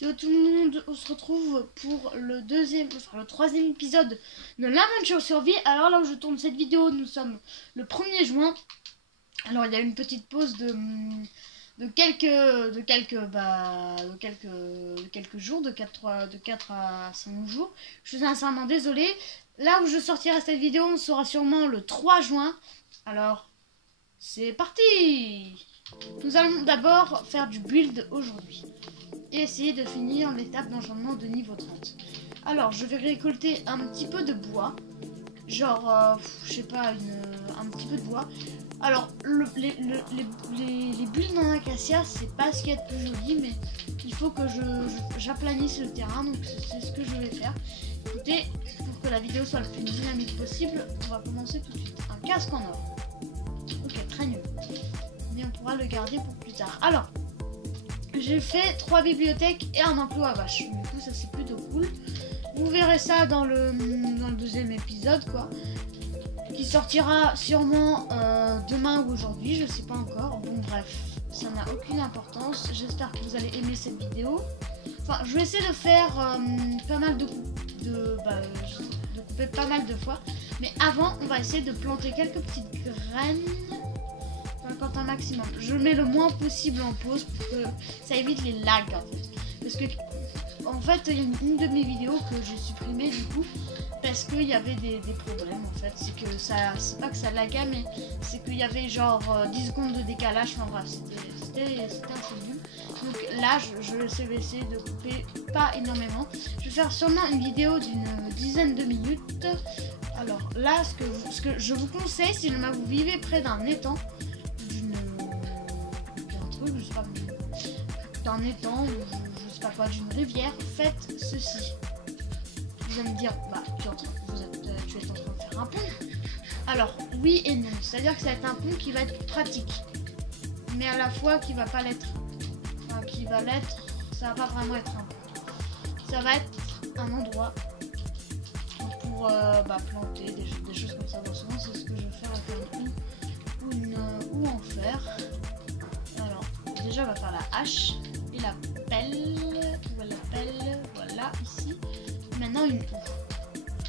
Yo tout le monde, on se retrouve pour le troisième épisode de l'aventure survie. Alors là où je tourne cette vidéo, nous sommes le 1er juin. Alors il y a une petite pause de quelques jours, de 4 à 5 jours. Je suis sincèrement désolée. Là où je sortirai cette vidéo, on sera sûrement le 3 juin. Alors, c'est parti! Nous allons d'abord faire du build aujourd'hui et essayer de finir l'étape d'enchanttement de niveau 30. Alors, je vais récolter un petit peu de bois, genre, je sais pas, un petit peu de bois. Alors, les builds en acacia, c'est pas ce qu'il y a de plus joli, mais il faut que j'aplanisse le terrain, donc c'est ce que je vais faire. Écoutez, pour que la vidéo soit le plus dynamique possible, on va commencer tout de suite. Un casque en or. Ok, très nul. Mais on pourra le garder pour plus tard. Alors, j'ai fait 3 bibliothèques et un enclos à vaches. Du coup, ça c'est plutôt cool. Vous verrez ça dans le deuxième épisode, quoi. Qui sortira sûrement demain ou aujourd'hui, je sais pas encore. Bon, bref, ça n'a aucune importance. J'espère que vous allez aimer cette vidéo. Enfin, je vais essayer de faire pas mal de couper pas mal de fois. Mais avant, on va essayer de planter quelques petites graines. Quand un maximum. Je mets le moins possible en pause pour que ça évite les lags en fait. Parce que en fait il y a une de mes vidéos que j'ai supprimée du coup parce qu'il y avait des problèmes en fait. C'est que ça, c'est pas que ça laguait mais c'est qu'il y avait genre 10 secondes de décalage. Enfin bref, c'était assez nul. Donc là je vais essayer de couper pas énormément. Je vais faire sûrement une vidéo d'une dizaine de minutes. Alors là ce que je vous conseille si jamais vous vivez près d'un étang, d'un étang, je sais pas quoi, d'une rivière, faites ceci. Vous allez me dire, bah tu es en train de faire un pont. Alors oui et non, c'est-à-dire que ça va être un pont qui va être pratique, mais à la fois qui va pas l'être. Enfin, qui va l'être, ça va pas vraiment être un pont. Ça va être un endroit pour planter des choses comme ça. Bon, souvent c'est ce que je vais faire avec ou en fer. Alors déjà on va faire la hache et la pelle, voilà ici. Maintenant une houe.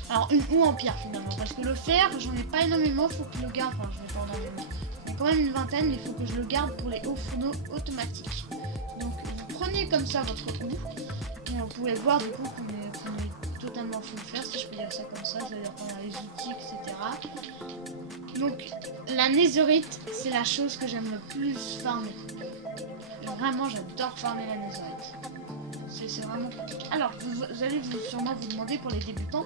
Alors une houe en pierre finalement, parce que le fer j'en ai pas énormément, faut que je le garde, enfin je vais pas énormément. J'en ai quand même une vingtaine, mais il faut que je le garde pour les hauts fourneaux automatiques. Donc vous prenez comme ça votre houe, et vous pouvez voir du coup qu'on est totalement full fer, si je peux dire ça comme ça, c'est-à-dire qu'on a les outils, etc. Donc la netherite, c'est la chose que j'aime le plus farmer. Vraiment, j'adore farmer la netherite. C'est vraiment pratique. Alors, vous allez sûrement vous demander pour les débutants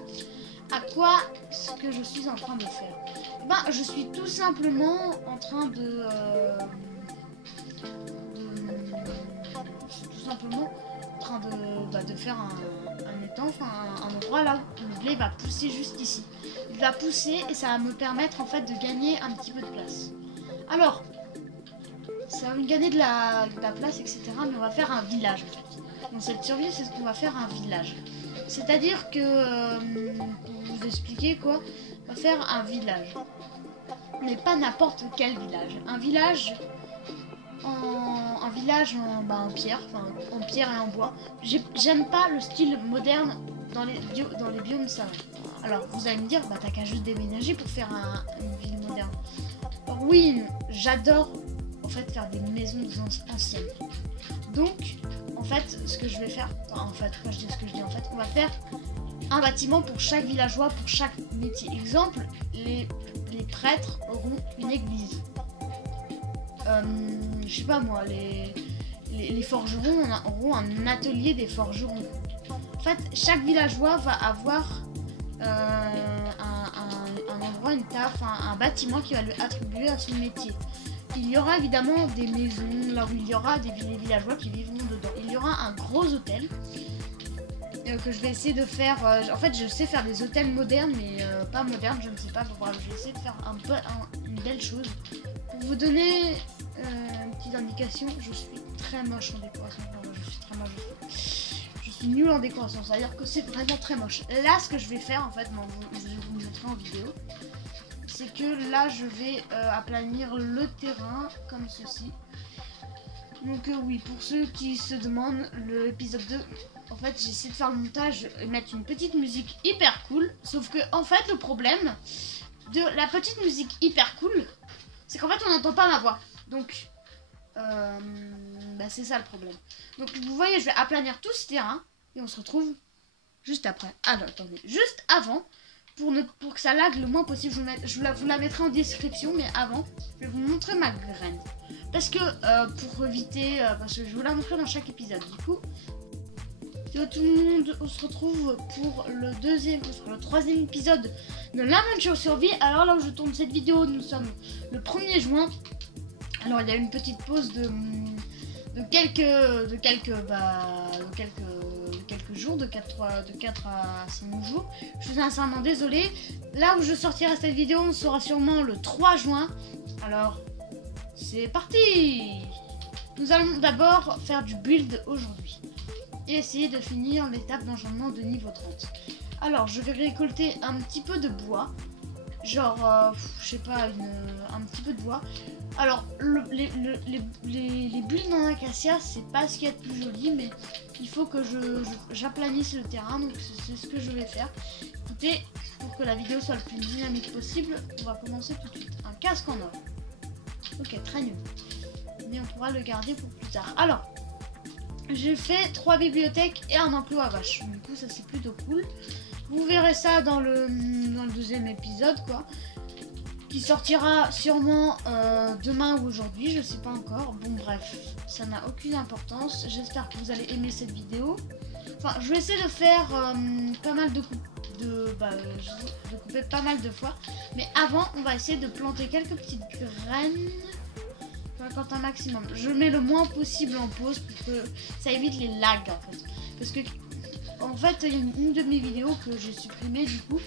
à quoi ce que je suis en train de faire. Ben, je suis tout simplement en train de faire un étang, enfin un endroit là où le blé va pousser juste ici. Il va pousser et ça va me permettre en fait de gagner un petit peu de place. Alors, ça va me gagner de la place, etc. Mais on va faire un village en fait. Dans cette survie, c'est ce qu'on va faire, un village. C'est-à-dire que, pour vous expliquer quoi, on va faire un village. Mais pas n'importe quel village. Un village en pierre, enfin en pierre et en bois. J'aime pas le style moderne dans les biomes savants. Alors vous allez me dire, bah t'as qu'à juste déménager pour faire une ville moderne. Oui, j'adore en fait faire des maisons anciennes. Donc en fait ce que je vais faire, en fait quand je dis ce que je dis, en fait on va faire un bâtiment pour chaque villageois, pour chaque métier. Exemple, les prêtres auront une église. Je sais pas moi, les forgerons auront un atelier des forgerons. En fait, chaque villageois va avoir un endroit, une taf, un bâtiment qui va lui attribuer à son métier. Il y aura évidemment des maisons là où il y aura des villageois qui vivront dedans. Il y aura un gros hôtel que je vais essayer de faire. En fait, je sais faire des hôtels modernes, mais pas modernes, je ne sais pas. Bon, je vais essayer de faire une belle chose. Pour vous donner une petite indication, je suis très moche en décoration. Enfin, je suis très moche. Je suis nulle en décoration, c'est-à-dire que c'est vraiment très moche. Là, ce que je vais faire, en fait, je vais vous montrer en vidéo, c'est que là, je vais aplanir le terrain comme ceci. Donc oui, pour ceux qui se demandent, l'épisode 2, en fait j'ai essayé de faire le montage et mettre une petite musique hyper cool. Sauf que en fait le problème de la petite musique hyper cool, c'est qu'en fait on n'entend pas ma voix. Donc c'est ça le problème. Donc vous voyez, je vais aplanir tout ce terrain et on se retrouve juste après. Alors attendez, juste avant, pour que ça lag le moins possible, vous la mettrai en description, mais avant, je vais vous montrer ma graine. Parce que, pour éviter, parce que je vais vous la montrer dans chaque épisode, du coup. Yo tout le monde, on se retrouve pour le troisième épisode de l'aventure survie. Alors là où je tourne cette vidéo, nous sommes le 1er juin. Alors il y a une petite pause de quelques jours, de 4 à 5 jours. Je suis sincèrement désolée. Là où je sortirai cette vidéo, on sera sûrement le 3 juin. Alors, c'est parti! Nous allons d'abord faire du build aujourd'hui. Et essayer de finir l'étape d'enchantement de niveau 30. Alors, je vais récolter un petit peu de bois. Genre, je sais pas, un petit peu de bois. Alors, les builds en acacia, c'est pas ce qu'il y a de plus joli, mais il faut que j'aplanisse le terrain, donc c'est ce que je vais faire. Écoutez, pour que la vidéo soit le plus dynamique possible, on va commencer tout de suite. Un casque en or. Ok, très nul. Mais on pourra le garder pour plus tard. Alors, j'ai fait 3 bibliothèques et un enclos à vaches. Du coup, ça c'est plutôt cool. Vous verrez ça dans le deuxième épisode, quoi. Qui sortira sûrement demain ou aujourd'hui, je sais pas encore. Bon bref, ça n'a aucune importance. J'espère que vous allez aimer cette vidéo. Enfin, je vais essayer de faire pas mal de couper pas mal de fois. Mais avant, on va essayer de planter quelques petites graines. Quand un maximum. Je mets le moins possible en pause pour que ça évite les lags en fait. Parce que en fait, il y a une de mes vidéos que j'ai supprimée du coup.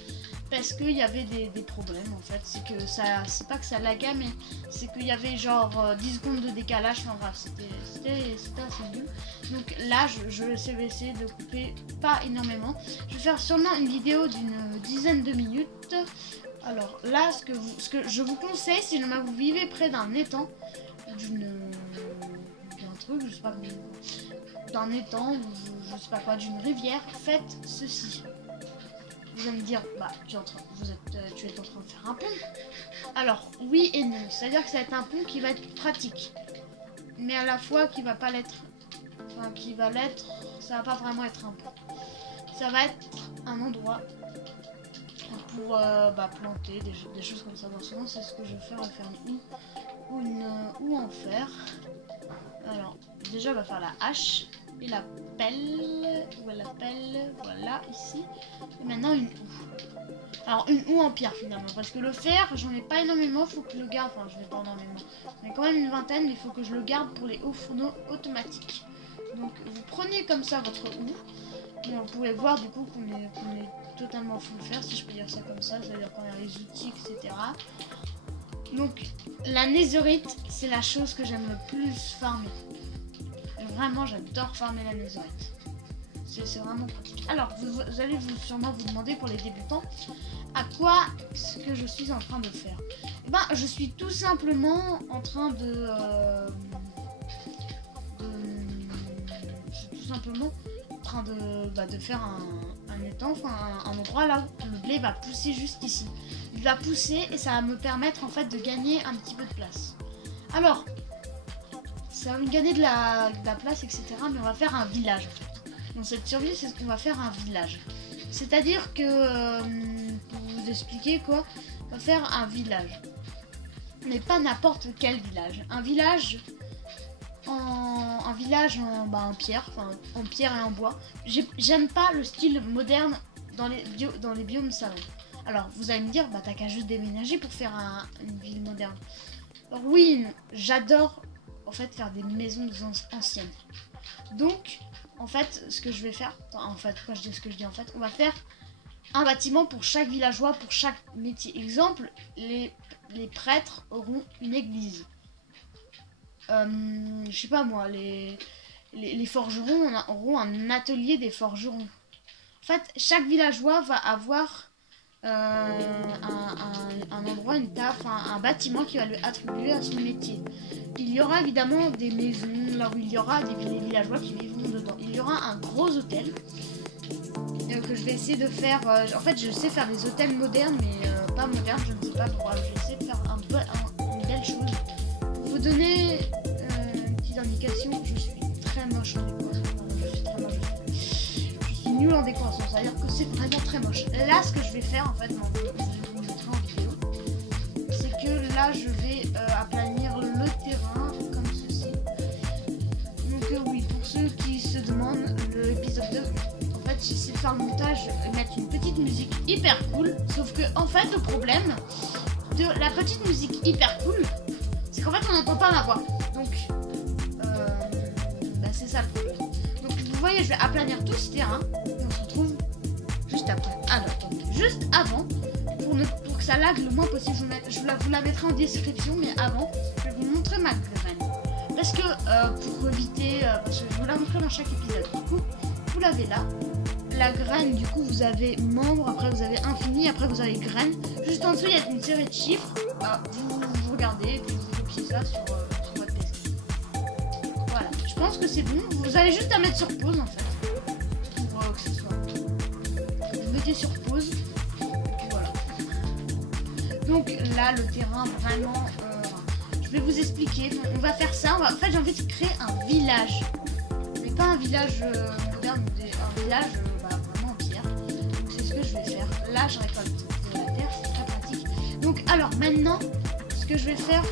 Parce qu'il y avait des problèmes en fait, c'est que ça, c'est pas que ça laguait, mais c'est qu'il y avait genre 10 secondes de décalage, enfin bref, c'était assez nul. Donc là, je vais essayer de couper pas énormément. Je vais faire sûrement une vidéo d'une dizaine de minutes. Alors là, ce que je vous conseille, si jamais vous vivez près d'un étang, d'un truc, je sais pas, d'un étang, ou je sais pas quoi, d'une rivière, faites ceci. Vous allez me dire, bah, tu es en train de faire un pont. Alors, oui et non. C'est-à-dire que ça va être un pont qui va être pratique. Mais à la fois qui va pas l'être. Enfin, qui va l'être. Ça va pas vraiment être un pont. Ça va être un endroit pour planter des choses comme ça. Dans ce moment, c'est ce que je vais faire. On va faire une ou en fer. Alors, déjà, on va faire la hache. Et la pelle, voilà, ici. Et maintenant une houe. Alors une houe en pierre finalement, parce que le fer, j'en ai pas énormément, faut que je le garde, enfin je vais pas énormément. J'en ai quand même une vingtaine, mais il faut que je le garde pour les hauts fourneaux automatiques. Donc vous prenez comme ça votre houe, et vous pouvez voir du coup qu'on est totalement full fer, si je peux dire ça comme ça, c'est-à-dire qu'on a les outils, etc. Donc la netherite, c'est la chose que j'aime le plus farmer. Vraiment, j'adore farmer la netherite. C'est vraiment pratique. Alors, vous allez sûrement vous demander pour les débutants à quoi ce que je suis en train de faire. Eh ben, je suis tout simplement en train de faire un étang, enfin un endroit là où le blé va pousser juste ici. Il va pousser et ça va me permettre en fait de gagner un petit peu de place. Alors, ça va me gagner de la place, etc. Mais on va faire un village en fait. Dans cette survie, c'est ce qu'on va faire, un village. C'est-à-dire que, pour vous expliquer quoi, on va faire un village. Mais pas n'importe quel village. Un village en pierre, enfin en pierre et en bois. J'aime pas le style moderne dans les biomes salons. Alors vous allez me dire, bah t'as qu'à juste déménager pour faire une ville moderne. Alors oui, j'adore en fait faire des maisons anciennes. Donc en fait ce que je vais faire, en fait pourquoi je dis ce que je dis en fait, on va faire un bâtiment pour chaque villageois, pour chaque métier. Exemple, les prêtres auront une église. Je sais pas moi, les forgerons auront un atelier des forgerons. En fait, chaque villageois va avoir un endroit, une taf, un bâtiment qui va lui attribuer à son métier. Il y aura évidemment des maisons, là où il y aura des villageois qui vivront dedans. Il y aura un gros hôtel que je vais essayer de faire. En fait, je sais faire des hôtels modernes, mais pas modernes, je ne sais pas pourquoi. Je vais essayer de faire une belle chose. Pour vous donner une petite indication, je suis très moche en décoration. Je suis très moche. Je suis nulle en décoration, c'est-à-dire que c'est vraiment très moche. Là, ce que je vais faire, en fait, je vais vous montrer en vidéo, c'est que là, je vais aplanir le terrain comme ceci. Donc oui, pour ceux qui se demandent, l'épisode 2, en fait, j'essaie de faire le montage, mettre une petite musique hyper cool, sauf que, en fait, le problème de la petite musique hyper cool, c'est qu'en fait, on n'entend pas ma voix. Donc, c'est ça le problème. Donc, vous voyez, je vais aplanir tout ce terrain, et on se retrouve juste après. Alors, donc, juste avant, pour que ça lag le moins possible, vous la mettrai en description, mais avant, je vais vous montrer ma graine. Parce que, pour éviter, parce que je vous la montrerai dans chaque épisode, du coup, vous l'avez là. La graine, du coup, vous avez membre, après vous avez infini, après vous avez graine. Juste en dessous, il y a une série de chiffres. Vous regardez, et puis vous copiez ça sur votre PC. Voilà, je pense que c'est bon. Vous avez juste à mettre sur pause, en fait, pour que ce soit. Vous mettez sur pause, et puis voilà. Donc là, le terrain, vraiment, je vais vous expliquer. On va faire ça. En fait, j'ai envie de créer un village. Mais pas un village moderne, un village vraiment en pierre. Donc c'est ce que je vais faire. Là, je récolte de la terre, c'est très pratique. Donc alors maintenant, ce que je vais faire,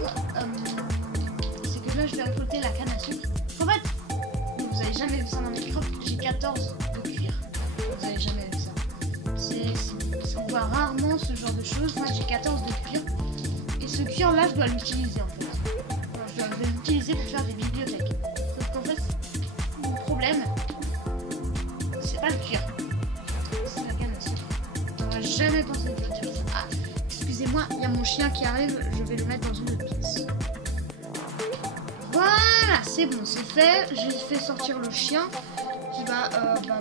c'est que là, je vais récolter la canne à sucre. En fait, vous n'avez jamais vu ça dans Minecraft, j'ai 14 de cuir. Vous n'avez jamais vu ça. On voit rarement ce genre de choses. Moi, j'ai 14 de cuir. Et ce cuir là, je dois l'utiliser en fait. Je vais l'utiliser pour faire des bibliothèques. Sauf qu'en fait, le problème, c'est pas le cuir, c'est la canne à sucre. J'aurais jamais pensé de dire ça. Ah, excusez-moi, il y a mon chien qui arrive, je vais le mettre dans une autre pièce. Voilà, c'est bon, c'est fait. J'ai fait sortir le chien qui va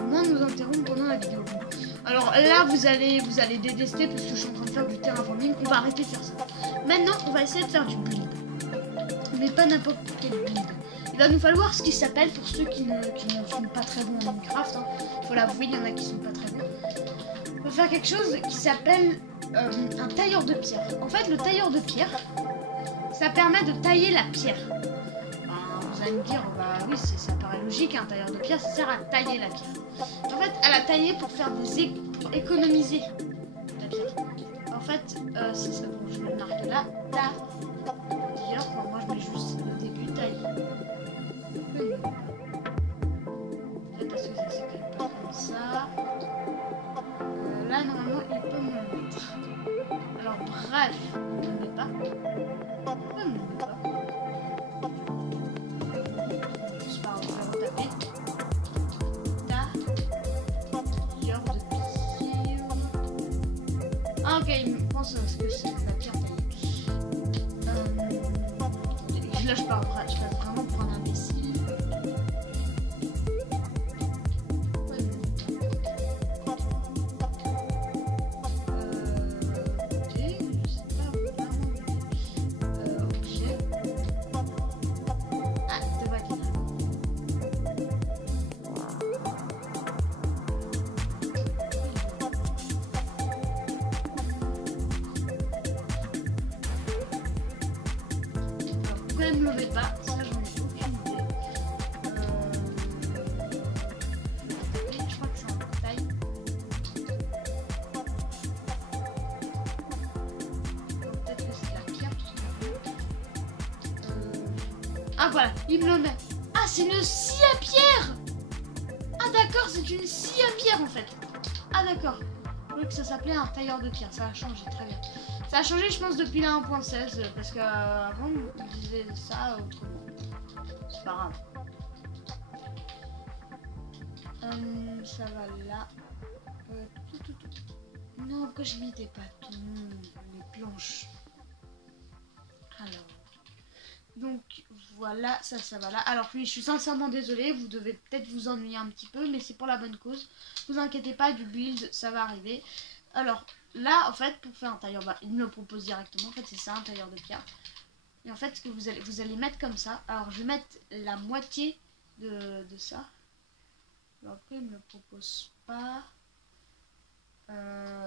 moins nous interrompre pendant la vidéo. Alors là, vous allez détester parce que je suis en train de faire du terraforming. On va arrêter de faire ça. Maintenant, on va essayer de faire du build. Mais pas n'importe quel build. Il va nous falloir ce qui s'appelle, pour ceux qui ne sont pas très bons en Minecraft, hein, faut l'avouer, il y en a qui sont pas très bons. On va faire quelque chose qui s'appelle un tailleur de pierre. En fait, le tailleur de pierre, ça permet de tailler la pierre. Vous allez me dire, bah oui, ça paraît logique, un tailleur de pierre, ça sert à tailler la pierre. En fait, à la tailler pour faire pour économiser la pierre. En fait, c'est ça. Bon, je vais le marquer là. D'ailleurs, moi je mets juste le début taille. Parce que ça s'appelle pas comme ça. Là, normalement, il peut me le mettre. Alors, bref, on ne le met pas. Pourquoi on ne le met pas? C'est pas grave, on va retaper. Tailleur de pierre. Ah, ok, il pense que c'est la pierre taillée. Là, je passe vraiment pour un imbécile. Ne me levez pas, ça j'en ai aucune idée. Je crois que c'est un portail. Peut-être que c'est de la pierre tout simplement. Ah voilà, il me le met. Ah, c'est une scie à pierre. Ah d'accord, c'est une scie à pierre en fait. Ah d'accord. Je croyais que ça s'appelait un tailleur de pierre, ça a changé, très bien. Ça a changé, je pense, depuis la 1.16, parce qu'avant, on disait ça autrement. C'est pas grave. Ça va là. Non, pourquoi j'ai mis des bâtons, les planches. Alors. Donc, voilà, ça va là. Alors, oui, je suis sincèrement désolée, vous devez peut-être vous ennuyer un petit peu, mais c'est pour la bonne cause. Vous inquiétez pas, du build, ça va arriver. Alors, là, en fait, pour faire un tailleur, bah, il me le propose directement. En fait, c'est ça, un tailleur de pierre. Et en fait, ce que vous allez mettre comme ça. Alors, je vais mettre la moitié de ça. Alors, après, il me le propose pas.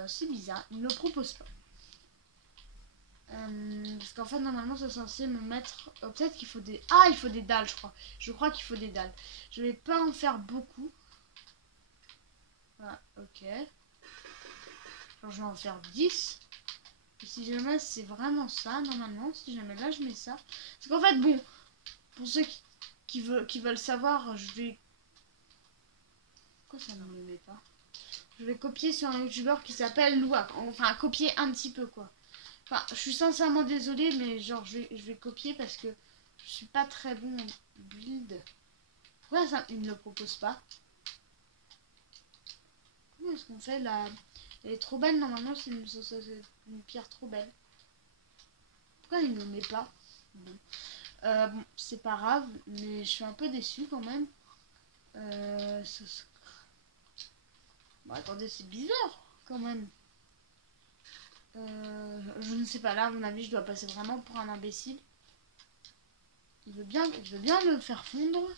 C'est bizarre, il me le propose pas. Parce qu'en fait, normalement, c'est censé me mettre. Peut-être qu'il faut des. Ah, il faut des dalles, je crois. Je crois qu'il faut des dalles. Je vais pas en faire beaucoup. Voilà, ok. Alors, je vais en faire 10. Et si jamais c'est vraiment ça, normalement, si jamais là je mets ça. Parce qu'en fait, bon, pour ceux qui veulent savoir, je vais. Pourquoi ça ne me met pas? Je vais copier sur un youtubeur qui s'appelle Loua. Enfin, copier un petit peu, quoi. Enfin, je suis sincèrement désolée, mais genre, je vais copier parce que je suis pas très bon en build. Pourquoi ça, il ne le propose pas? Comment est-ce qu'on fait là? Elle est trop belle, normalement, c'est une pierre trop belle. Pourquoi il ne le met pas? Bon, bon c'est pas grave, mais je suis un peu déçue quand même. Bon, attendez, c'est bizarre quand même. Je ne sais pas, là, à mon avis, je dois passer vraiment pour un imbécile. Il veut bien me faire fondre.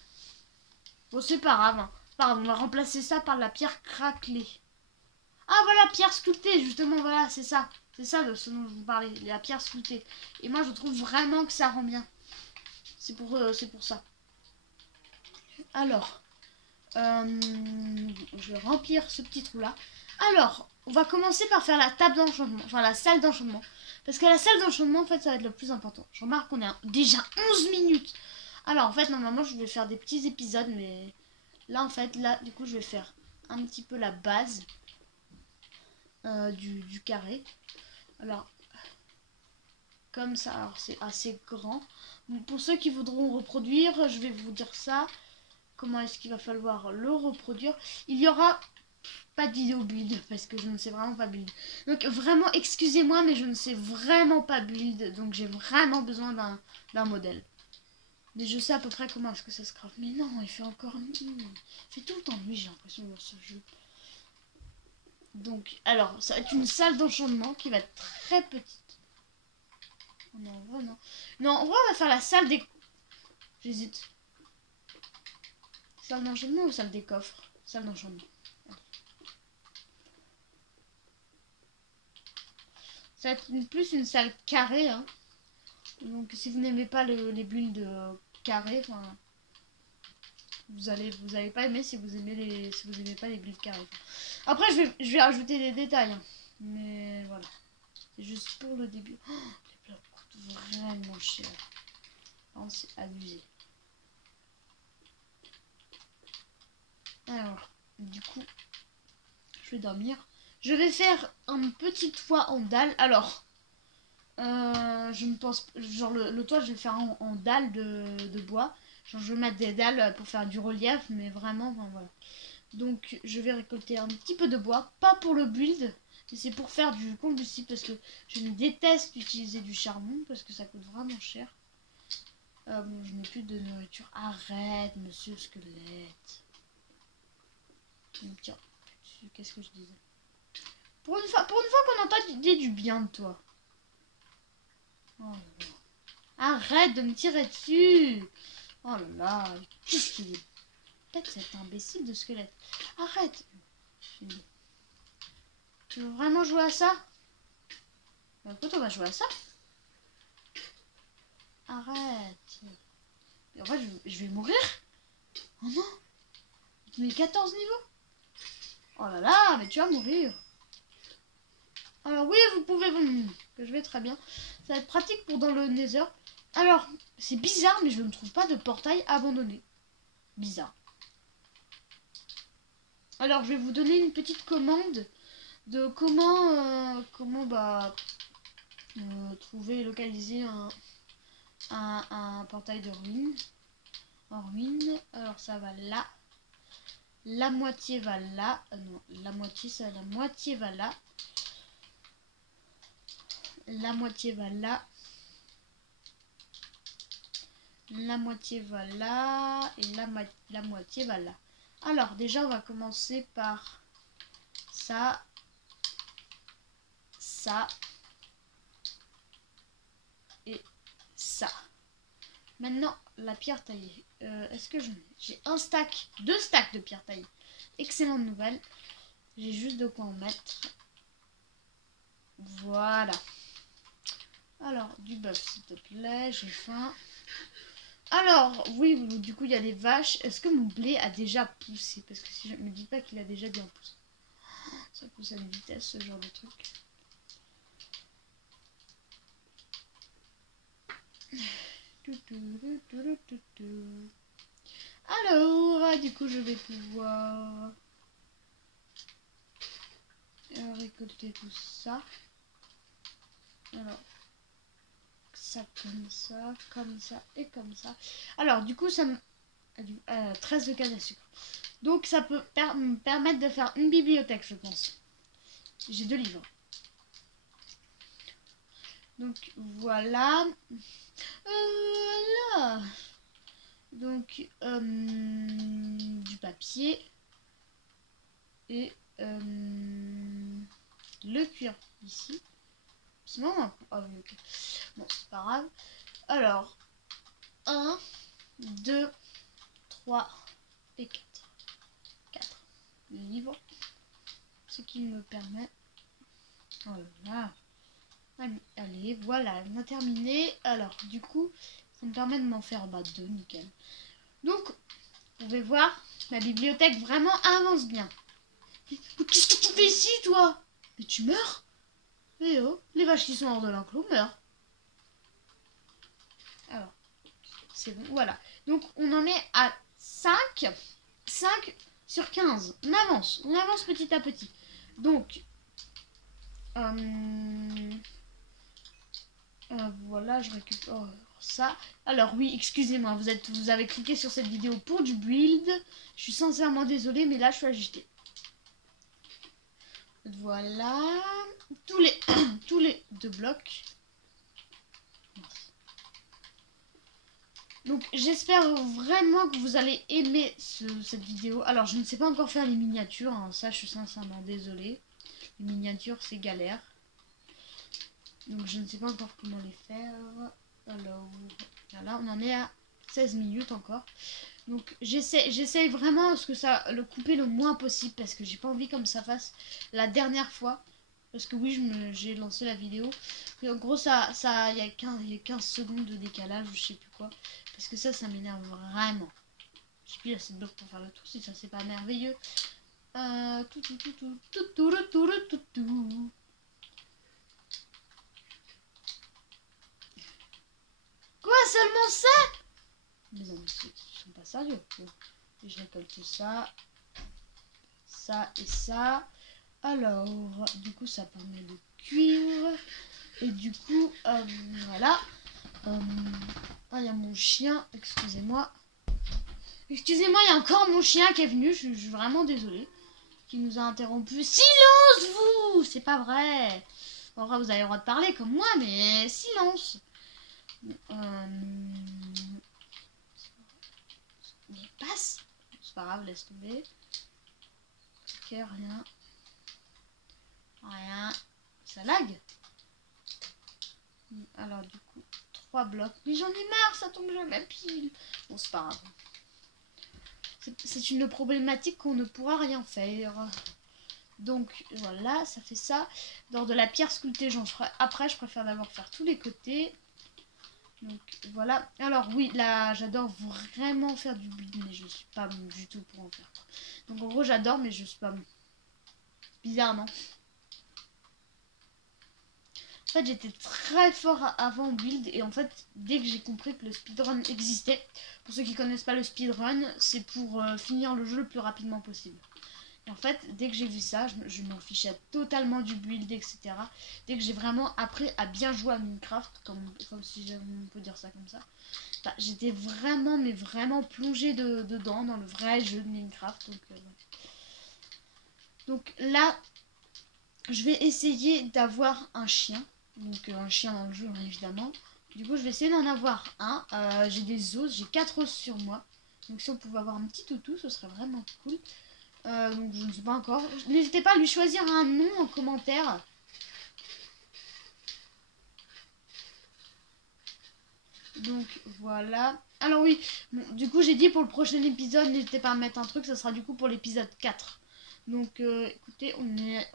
Bon, c'est pas grave. Hein. Pardon, on va remplacer ça par la pierre craquelée. Ah, voilà, pierre sculptée, justement, voilà, c'est ça. C'est ça de ce dont je vous parlais, la pierre sculptée. Et moi, je trouve vraiment que ça rend bien. C'est pour ça. Alors, je vais remplir ce petit trou-là. Alors, on va commencer par faire la table d'enchantement, enfin la salle d'enchantement. Parce que la salle d'enchantement, en fait, ça va être le plus important. Je remarque qu'on est déjà 11 minutes. Alors, en fait, normalement, je vais faire des petits épisodes, mais là, en fait, là, du coup, je vais faire un petit peu la base du carré. Alors, comme ça, alors c'est assez grand. Pour ceux qui voudront reproduire, je vais vous dire ça. Comment est-ce qu'il va falloir le reproduire? Il y aura pas de vidéo build parce que je ne sais vraiment pas build. Donc vraiment, excusez-moi, mais je ne sais vraiment pas build. Donc j'ai vraiment besoin d'un modèle. Mais je sais à peu près comment est-ce que ça se craft. Mais non, il fait encore nuit. Il fait tout le temps nuit, j'ai l'impression, dans ce jeu. Donc, alors, ça va être une salle d'enchantement qui va être très petite. Non, en vrai, non. Non, en vrai, on va faire la salle des... J'hésite. Salle d'enchantement ou salle des coffres? Salle d'enchantement. Ça va être plus une salle carrée. Hein. Donc, si vous n'aimez pas les builds carrés, enfin... Vous allez pas aimer si vous aimez pas les builds carrés. Après, je vais rajouter des détails. Hein. Mais voilà. C'est juste pour le début. Oh, les blocs coûtent vraiment cher. C'est abusé. Alors, du coup, je vais dormir. Je vais faire un petit toit en dalle. Alors, je ne pense... Genre, le toit, je vais le faire en dalle de bois. Genre, je vais mettre des dalles pour faire du relief, mais vraiment, enfin, voilà. Donc, je vais récolter un petit peu de bois. Pas pour le build, mais c'est pour faire du combustible, parce que je déteste utiliser du charbon, parce que ça coûte vraiment cher. Bon, je n'ai plus de nourriture. Arrête, monsieur squelette. Tiens, qu'est-ce que je disais? Pour une fois qu'on entend du bien de toi. Oh là là. Arrête de me tirer dessus. Oh là là. Qu'est-ce qu'il est bête cet imbécile de squelette. Arrête. Tu veux vraiment jouer à ça? Bah écoute, on va jouer à ça. Arrête. Et en fait, je vais mourir. Oh non. Tu mets 14 niveaux. Oh là là, mais tu vas mourir. Alors oui, vous pouvez... Je vais très bien. Ça va être pratique pour dans le Nether. Alors, c'est bizarre, mais je ne trouve pas de portail abandonné. Bizarre. Alors, je vais vous donner une petite commande de comment trouver, localiser un portail de ruine. En ruine. Alors, ça va là. La moitié va là. Non, la moitié, ça, la moitié va là. La moitié va là. La moitié va là. Et la moitié va là. Alors, déjà, on va commencer par ça. ça et ça. Maintenant, la pierre taillée. Est-ce que j'ai un stack, 2 stacks de pierre taillée. Excellente nouvelle. J'ai juste de quoi en mettre. Voilà. Alors, du bœuf, s'il te plaît, j'ai faim. Alors, oui, du coup, il y a les vaches. Est-ce que mon blé a déjà poussé? Parce que si je me dis pas qu'il a déjà bien poussé. Ça pousse à une vitesse, ce genre de truc. Alors, du coup, je vais pouvoir récolter tout ça. Alors, ça comme ça et comme ça. Alors, du coup, ça me... 13 de canne à sucre. Donc, ça peut me permettre de faire une bibliothèque, je pense. J'ai 2 livres. Donc, voilà. Là. Donc, du papier. Et le cuir ici. C'est bon. Ah oui, ok. Bon, c'est pas grave. Alors, 1, 2, 3 et 4. 4 livres. Ce qui me permet... Voilà. Allez, voilà, on a terminé. Alors, du coup, ça me permet de m'en faire 2, nickel. Donc, vous pouvez voir, la bibliothèque vraiment avance bien. Qu'est-ce que tu fais ici, toi? Mais tu meurs? Eh oh, les vaches qui sont hors de l'enclos meurent. Alors, c'est bon, voilà. Donc, on en est à 5 sur 15. On avance petit à petit. Donc, voilà, je récupère ça. Alors oui, excusez-moi, vous avez cliqué sur cette vidéo pour du build. Je suis sincèrement désolée, mais là, je suis agitée. Voilà. Tous les 2 blocs. Donc j'espère vraiment que vous allez aimer cette vidéo. Alors je ne sais pas encore faire les miniatures, hein. Ça je suis sincèrement désolée. Les miniatures c'est galère. Donc je ne sais pas encore comment les faire. Alors voilà, on en est à 16 minutes encore. Donc j'essaye vraiment le couper le moins possible parce que j'ai pas envie comme ça fasse la dernière fois. Parce que oui, j'ai lancé la vidéo. Et en gros, il y a 15 secondes de décalage ou je sais plus quoi. Parce que ça m'énerve vraiment. J'ai plus assez de blocs pour faire le tour si ça c'est pas merveilleux. Quoi, seulement ça? Mais non, ils sont pas sérieux. Bon. Et je récolte ça. Ça et ça. Alors, du coup, ça permet de cuire. Et du coup, voilà. Ah, il y a mon chien, excusez-moi. Excusez-moi, il y a encore mon chien qui est venu, je suis vraiment désolée. Qui nous a interrompu. Silence, vous! C'est pas vrai. En vrai, vous avez le droit de parler comme moi, mais silence. Mais passe. C'est pas grave, laisse tomber. Ok, rien. Rien. Ça lag. Alors, du coup, 3 blocs. Mais j'en ai marre, ça tombe jamais pile. Bon, c'est pas grave. C'est une problématique qu'on ne pourra rien faire. Donc voilà, ça fait ça. Dans de la pierre sculptée, j'en ferai après. Je préfère d'abord faire tous les côtés. Donc voilà. Alors oui, là j'adore vraiment faire du build, mais je suis pas bon du tout pour en faire. Donc en gros j'adore, mais je suis pas bon. Bizarre, non? En fait j'étais très fort avant build et en fait dès que j'ai compris que le speedrun existait, pour ceux qui connaissent pas le speedrun, c'est pour finir le jeu le plus rapidement possible. Et en fait dès que j'ai vu ça, je m'en fichais totalement du build, etc. Dès que j'ai vraiment appris à bien jouer à Minecraft, comme si on peut dire ça comme ça, bah, j'étais vraiment mais vraiment plongée dedans dans le vrai jeu de Minecraft. Donc là je vais essayer d'avoir un chien. Donc un chien dans le jeu, hein, évidemment. Du coup, je vais essayer d'en avoir un. J'ai des os, j'ai 4 os sur moi. Donc si on pouvait avoir un petit toutou, ce serait vraiment cool. Donc je ne sais pas encore. N'hésitez pas à lui choisir un nom en commentaire. Donc voilà. Alors oui, bon, du coup j'ai dit pour le prochain épisode, n'hésitez pas à mettre un truc, ça sera du coup pour l'épisode 4. Donc écoutez,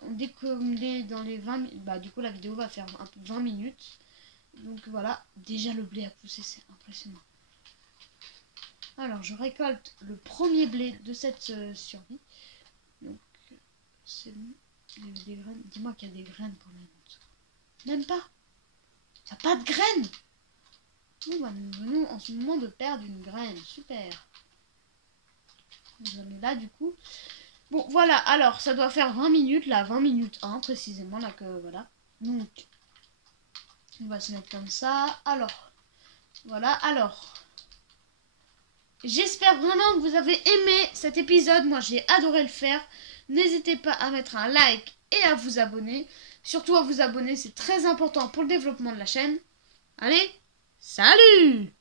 dès qu'on est dans les 20 minutes, bah du coup la vidéo va faire un peu 20 minutes. Donc voilà, déjà le blé a poussé, c'est impressionnant. Alors je récolte le premier blé de cette survie. Donc c'est bon. Il y a des graines. Dis-moi qu'il y a des graines quand même. Même pas. Il n'y a pas de graines. Nous, bah, nous venons en ce moment de perdre une graine. Super. Vous allez là du coup. Bon voilà, alors ça doit faire 20 minutes là, 20 minutes 1 précisément là que voilà. Donc on va se mettre comme ça. Alors voilà, alors j'espère vraiment que vous avez aimé cet épisode. Moi j'ai adoré le faire. N'hésitez pas à mettre un like et à vous abonner. Surtout à vous abonner, c'est très important pour le développement de la chaîne. Allez, salut!